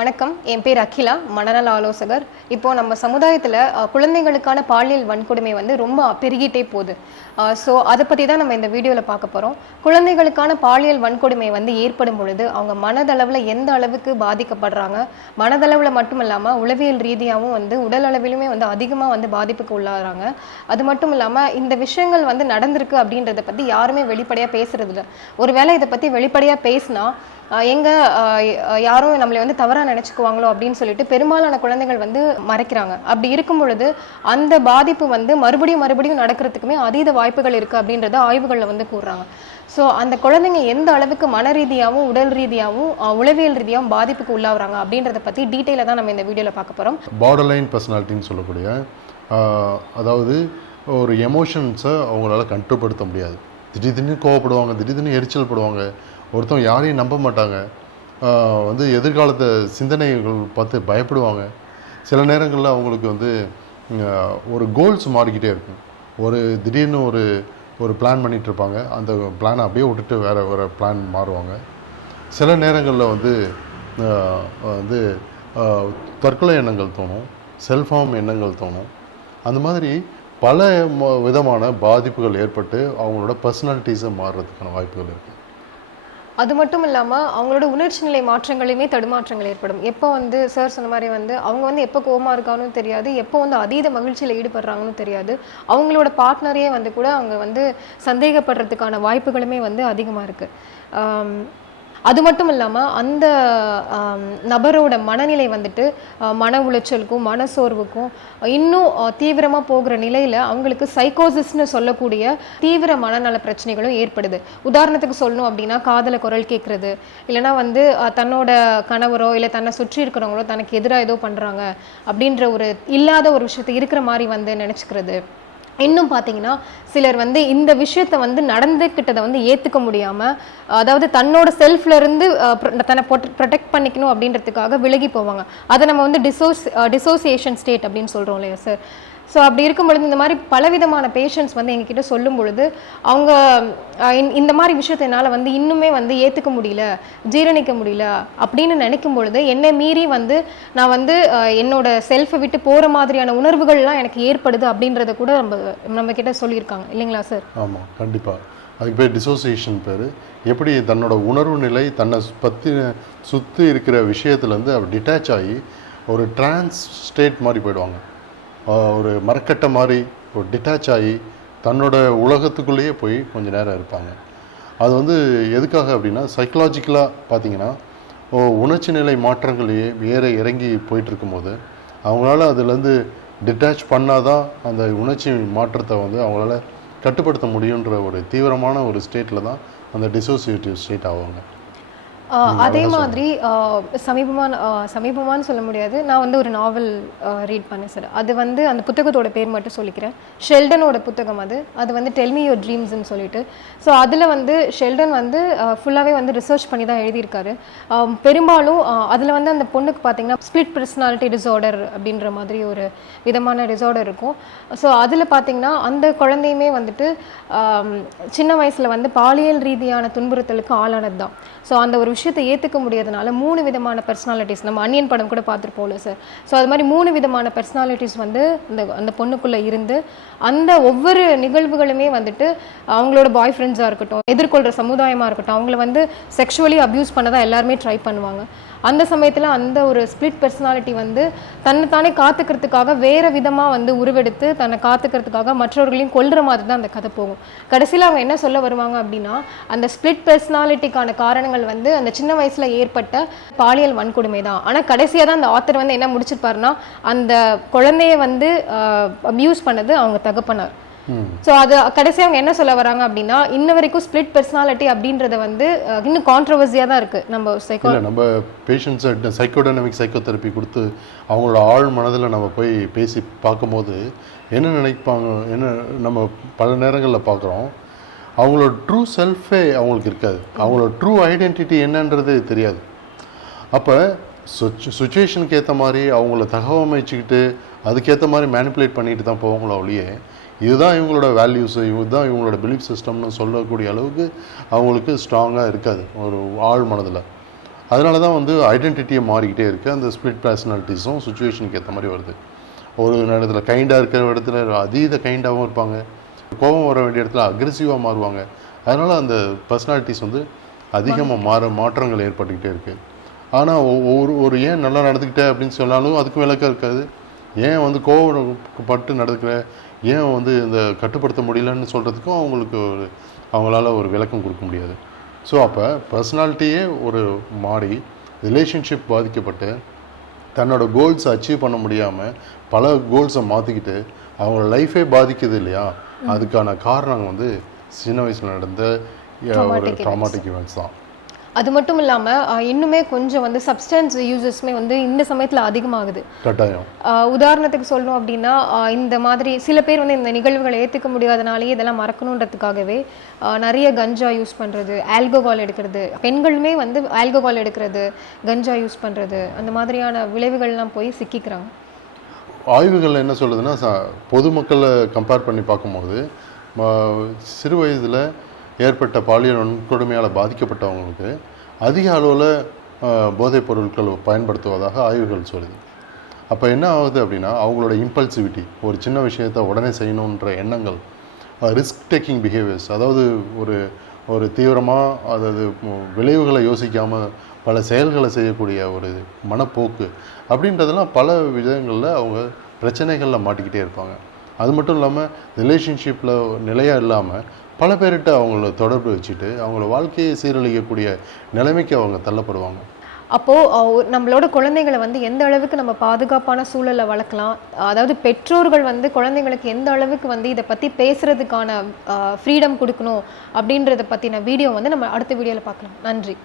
வணக்கம். என் பேர் அகிலா, மனநல ஆலோசகர். இப்போ நம்ம சமுதாயத்தில் குழந்தைகளுக்கான பாலியல் வன்கொடுமை வந்து ரொம்ப பெருகிட்டே போகுது. ஸோ அதை பற்றி தான் நம்ம இந்த வீடியோவில் பார்க்க போகிறோம். குழந்தைகளுக்கான பாலியல் வன்கொடுமை வந்து ஏற்படும் பொழுது அவங்க மனதளவில் எந்த அளவுக்கு பாதிக்கப்படுறாங்க, மனதளவில் மட்டும் இல்லாமல் உளவியல் ரீதியாகவும் வந்து உடல் அளவிலுமே வந்து அதிகமாக வந்து பாதிப்புக்கு உள்ளாகிறாங்க. அது மட்டும் இல்லாமல் இந்த விஷயங்கள் வந்து நடந்திருக்கு அப்படின்றத பற்றி யாருமே வெளிப்படையாக பேசுறதில்ல. ஒருவேளை இதை பற்றி வெளிப்படையாக பேசினா யாரும் நம்மளை வந்து தவறாக நினைச்சுக்குவாங்களோ அப்படின்னு சொல்லிட்டு பெரும்பாலான குழந்தைகள் வந்து மறைக்கிறாங்க. அப்படி இருக்கும் பொழுது அந்த பாதிப்பு வந்து மறுபடியும் நடக்கிறதுக்குமே அதீத வாய்ப்புகள் இருக்கு அப்படின்றத ஆய்வுகளில் வந்து கூறுறாங்க. ஸோ அந்த குழந்தைங்க எந்த அளவுக்கு மன ரீதியாகவும் உடல் ரீதியாகவும் உளவியல் ரீதியாகவும் பாதிப்புக்கு உள்ளாகிறாங்க அப்படின்றத பற்றி டீட்டெயிலாக தான் நம்ம இந்த வீடியோவில் பார்க்க போகிறோம். பார்டர்லைன் பர்சனாலிட்டின்னு சொல்லக்கூடிய அதாவது ஒரு எமோஷன்ஸை அவங்களால கட்டுப்படுத்த முடியாது. திடீர்னு கோவப்படுவாங்க, திடீர்னு எரிச்சல் படுவாங்க, ஒருத்தவங்க யாரையும் நம்ப மாட்டாங்க, வந்து எதிர்காலத்தை சிந்தனைகள் பார்த்து பயப்படுவாங்க. சில நேரங்களில் அவங்களுக்கு வந்து ஒரு கோல்ஸ் மாறிக்கிட்டே இருக்கும். திடீர்னு ஒரு பிளான் பண்ணிகிட்ருப்பாங்க, அந்த பிளானை அப்படியே விட்டுட்டு வேறு பிளான் மாறுவாங்க. சில நேரங்களில் வந்து தற்கொலை எண்ணங்கள் தோணும், செல்ஃபார்ம் எண்ணங்கள் தோணும். அந்த மாதிரி பல விதமான பாதிப்புகள் ஏற்பட்டு அவங்களோட பர்சனாலிட்டிஸை மாறுறதுக்கான வாய்ப்புகள் இருக்குது. அது மட்டும் இல்லாமல் அவங்களோட உணர்ச்சி நிலை மாற்றங்களையுமே தடுமாற்றங்கள் ஏற்படும். எப்போ வந்து சார் சொன்ன மாதிரி வந்து அவங்க வந்து எப்போ கோவமாக இருக்கான்னு தெரியாது, எப்போ வந்து அதீத மகிழ்ச்சியில் ஈடுபடுறாங்கன்னு தெரியாது. அவங்களோட பார்ட்னரையே வந்து கூட அவங்க வந்து சந்தேகப்படுறதுக்கான வாய்ப்புகளுமே வந்து அதிகமாக இருக்குது. அது மட்டும் இல்லாமல் அந்த நபரோட மனநிலை வந்துட்டு மன உளைச்சலுக்கும் மனசோர்வுக்கும் இன்னும் தீவிரமாக போகிற நிலையில் அவங்களுக்கு சைக்கோசிஸ்ன்னு சொல்லக்கூடிய தீவிர மனநல பிரச்சனைகளும் ஏற்படுது. உதாரணத்துக்கு சொல்லணும் அப்படின்னா காதல குரல் கேட்குறது, இல்லைனா வந்து தன்னோட கணவரோ இல்லை தன்னை சுற்றி இருக்கிறவங்களோ தனக்கு எதிராக ஏதோ பண்ணுறாங்க அப்படின்ற ஒரு இல்லாத ஒரு விஷயத்தை இருக்கிற மாதிரி வந்து நினச்சிக்கிறது. இன்னும் பார்த்தீங்கன்னா சிலர் வந்து இந்த விஷயத்த வந்து நடந்துக்கிட்டதை வந்து ஏற்றுக்க முடியாமல், அதாவது தன்னோட செல்ஃப்லேருந்து தன்னை ப்ரொடெக்ட் பண்ணிக்கணும் அப்படின்றதுக்காக விலகி போவாங்க. அதை நம்ம வந்து டிசோசியேஷன் ஸ்டேட் அப்படின்னு சொல்கிறோம் இல்லையா சார். ஸோ அப்படி இருக்கும் பொழுது இந்த மாதிரி பலவிதமான பேஷண்ட்ஸ் வந்து எங்ககிட்ட சொல்லும் பொழுது அவங்க இந்த மாதிரி விஷயத்தை என்னால் வந்து இன்னுமே வந்து ஏற்றுக்க முடியல, ஜீரணிக்க முடியல அப்படின்னு நினைக்கும் பொழுது என்னை மீறி வந்து நான் வந்து என்னோட செல்ஃபை விட்டு போகிற மாதிரியான உணர்வுகள்லாம் எனக்கு ஏற்படுது அப்படின்றத கூட நம்ம கிட்ட சொல்லியிருக்காங்க இல்லைங்களா சார்? ஆமாம், கண்டிப்பாக. அதுக்கு பேர் டிசோசியேஷன் பேர். எப்படி தன்னோட உணர்வு நிலை தன்னை பற்றி சுற்றி இருக்கிற விஷயத்துலேருந்து அவர் டிட்டாச் ஆகி ஒரு டிரான்ஸ் ஸ்டேட் மாதிரி போயிடுவாங்க. ஒரு மரக்கட்டை மாதிரி ஒரு டிட்டாச் ஆகி தன்னோட உலகத்துக்குள்ளேயே போய் கொஞ்சம் நேரம் இருப்பாங்க. அது வந்து எதுக்காக அப்படின்னா சைக்கலாஜிக்கலாக பார்த்தீங்கன்னா உணர்ச்சி நிலை மாற்றங்களையே வேற இறங்கி போயிட்டு இருக்கும்போது அவங்களால அதுலேருந்து டிட்டாச் பண்ணாதான் அந்த உணர்ச்சி மாற்றத்தை வந்து அவங்களால கட்டுப்படுத்த முடியுன்ற ஒரு தீவிரமான ஒரு ஸ்டேட்டில் தான் அந்த டிசோசியேட்டிவ் ஸ்டேட் ஆவாங்க. அதே மாதிரி சமீபமானு சொல்ல முடியாது, நான் வந்து ஒரு நாவல் ரீட் பண்ணேன் சார். அது வந்து அந்த புத்தகத்தோட பேர் மட்டும் சொல்லிக்கிறேன். ஷெல்டனோட புத்தகம் அது வந்து டெல் மீ யுவர் ட்ரீம்ஸ்ன்னு சொல்லிட்டு. ஸோ அதில் வந்து ஷெல்டன் வந்து ஃபுல்லாகவே வந்து ரிசர்ச் பண்ணி தான் எழுதியிருக்காரு. பெரும்பாலும் அதில் வந்து அந்த பொண்ணுக்கு பார்த்தீங்கன்னா ஸ்பிளிட் பர்சனாலிட்டி டிஸார்டர் அப்படின்ற மாதிரி ஒரு விதமான டிஸார்டர் இருக்கும். ஸோ அதில் பார்த்தீங்கன்னா அந்த குழந்தையுமே வந்துட்டு சின்ன வயசில் வந்து பாலியல் ரீதியான துன்புறுத்தலுக்கு ஆளானது தான். ஸோ அந்த ஒரு விஷயத்தை ஏற்றுக்க முடியாதனால 3 விதமான பர்சனாலிட்டிஸ், நம்ம அன்னியன் படம் கூட பார்த்துருப்போம்ல சார். ஸோ அது மாதிரி 3 விதமான பர்சனாலிட்டிஸ் வந்து அந்த பொண்ணுக்குள்ளே இருந்து அந்த ஒவ்வொரு நிகழ்வுகளுமே வந்துட்டு அவங்களோட பாய் ஃப்ரெண்ட்ஸாக இருக்கட்டும், எதிர்கொள்கிற சமுதாயமாக இருக்கட்டும், அவங்கள வந்து செக்ஷுவலி அப்யூஸ் பண்ண தான் எல்லாருமே ட்ரை பண்ணுவாங்க. அந்த சமயத்தில் அந்த ஒரு ஸ்பிளிட் பர்சனாலிட்டி வந்து தன்னைத்தானே காத்துக்கிறதுக்காக வேறு விதமாக வந்து உருவெடுத்து தன்னை காத்துக்கிறதுக்காக மற்றவர்களையும் கொல்ற மாதிரி தான் அந்த கதை போகும். கடைசியில் அவங்க என்ன சொல்ல வருவாங்க அப்படின்னா அந்த ஸ்பிளிட் பர்சனாலிட்டிக்கான காரணங்கள் வந்து அந்த சின்ன வயசில் ஏற்பட்ட பாலியல் வன்கொடுமை தான். ஆனால் கடைசியாக தான் அந்த ஆத்தர் வந்து என்ன முடிச்சிருப்பாருன்னா அந்த குழந்தைய வந்து அப்யூஸ் பண்ணது அவங்க தகப்பனார். ஸோ அது கடைசியாக அவங்க என்ன சொல்ல வராங்க அப்படின்னா இன்ன வரைக்கும் ஸ்பிளிட் பர்சனாலிட்டி அப்படின்றத வந்து இன்னும் கான்ட்ரவர்சியாக தான் இருக்குது. நம்ம பேஷண்ட்ஸை சைக்கோடைனமிக் சைக்கோதெரப்பி கொடுத்து அவங்களோட ஆழ் மனதில் நம்ம போய் பேசி பார்க்கும்போது என்ன நினைப்பாங்க, என்ன நம்ம பல நேரங்களில் பார்க்குறோம், அவங்களோட ட்ரூ செல்ஃபே அவங்களுக்கு இருக்காது, அவங்களோட ட்ரூ ஐடென்டிட்டி என்னன்றது தெரியாது. அப்போ சுச்சுவேஷனுக்கு ஏற்ற மாதிரி அவங்கள தகவமைச்சுக்கிட்டு அதுக்கேற்ற மாதிரி மேனிப்புலேட் பண்ணிட்டு தான் போவாங்களோ ஒழிய இதுதான் இவங்களோட வேல்யூஸு, இதுதான் இவங்களோட பிலீஃப் சிஸ்டம்னு சொல்லக்கூடிய அளவுக்கு அவங்களுக்கு ஸ்ட்ராங்காக இருக்காது ஒரு ஆழ் மனதில். அதனால தான் வந்து ஐடென்டிட்டியை மாறிக்கிட்டே இருக்குது. அந்த ஸ்பிளிட் பர்சனாலிட்டிஸும் சுச்சுவேஷனுக்கு ஏற்ற மாதிரி வருது. ஒரு இடத்துல கைண்டாக இருக்கிற இடத்துல அதீத கைண்டாகவும் இருப்பாங்க, கோபம் வர வேண்டிய இடத்துல அக்ரெசிவாக மாறுவாங்க. அதனால் அந்த பர்சனாலிட்டிஸ் வந்து அதிகமாக மாற்றங்கள் ஏற்பட்டுக்கிட்டே இருக்குது. ஆனால் ஒரு ஏன் நல்லா நடந்துக்கிட்டேன் அப்படின்னு சொன்னாலும் அதுக்கு விளக்கம் இருக்காது. ஏன் வந்து கோவப்பட்டு நடந்துக்கிற, ஏன் வந்து இந்த கட்டுப்படுத்த முடியலன்னு சொல்கிறதுக்கும் அவங்களால ஒரு விளக்கம் கொடுக்க முடியாது. ஸோ அப்போ பர்சனாலிட்டியே ஒரு மாறி ரிலேஷன்ஷிப் பாதிக்கப்பட்டு தன்னோட கோல்ஸை அச்சீவ் பண்ண முடியாமல் பல கோல்ஸை மாற்றிக்கிட்டு அவங்களோட லைஃபே பாதிக்குது இல்லையா, அதுக்கான காரணம் வந்து சின்ன வயசில் நடந்த ஒரு ட்ராமாட்டிக் ஈவெண்ட்ஸ் தான். அது மட்டும் இல்லாமல் இன்னுமே கொஞ்சம் வந்து சப்ஸ்டன்ஸ் யூசஸ்மே வந்து இந்த சமயத்தில் அதிகமாகுது. கட்டாயம். உதாரணத்துக்கு சொல்லணும் அப்படின்னா இந்த மாதிரி சில பேர் வந்து இந்த நிகழ்வுகளை ஏற்றுக்க முடியாதனாலேயே இதெல்லாம் மறக்கணுன்றதுக்காகவே நிறைய கஞ்சா யூஸ் பண்ணுறது, ஆல்கஹால் எடுக்கிறது, பெண்களுமே வந்து ஆல்கஹால் எடுக்கிறது, கஞ்சா யூஸ் பண்ணுறது, அந்த மாதிரியான விளைவுகள்லாம் போய் சிக்கிக்கிறாங்க. ஆய்வுகள் என்ன சொல்லுதுன்னா, பொதுமக்களை கம்பேர் பண்ணி பார்க்கும்போது சிறு வயதில் ஏற்பட்ட பாலியல் வன்கொடுமையால் பாதிக்கப்பட்டவங்களுக்கு அதிக அளவில் போதைப் பொருட்கள் பயன்படுத்துவதாக ஆய்வுகள் சொல்லுது. அப்போ என்ன ஆகுது அப்படின்னா, அவங்களோட இம்பல்சிவிட்டி, ஒரு சின்ன விஷயத்தை உடனே செய்யணுன்ற எண்ணங்கள், ரிஸ்க் டேக்கிங் பிஹேவியர்ஸ், அதாவது ஒரு தீவிரமாக அதாவது விளைவுகளை யோசிக்காமல் பல செயல்களை செய்யக்கூடிய ஒரு மனப்போக்கு அப்படின்றதெல்லாம் பல விதங்களில் அவங்க பிரச்சனைகளில் மாட்டிக்கிட்டே இருப்பாங்க. அது மட்டும் இல்லாமல் ரிலேஷன்ஷிப்பில் நிலையாக இல்லாமல் பல பேர்கிட்ட அவங்கள தொடர்பு வச்சுட்டு அவங்கள வாழ்க்கையை சீரழிக்கக்கூடிய நிலைமைக்கு அவங்க தள்ளப்படுவாங்க. அப்போது நம்மளோட குழந்தைகளை வந்து எந்த அளவுக்கு நம்ம பாதுகாப்பான சூழலை வளர்க்கலாம், அதாவது பெற்றோர்கள் வந்து குழந்தைங்களுக்கு எந்த அளவுக்கு வந்து இதை பற்றி பேசுகிறதுக்கான ஃப்ரீடம் கொடுக்கணும் அப்படின்றத பற்றின வீடியோ வந்து நம்ம அடுத்த வீடியோவில் பார்க்கலாம். நன்றி.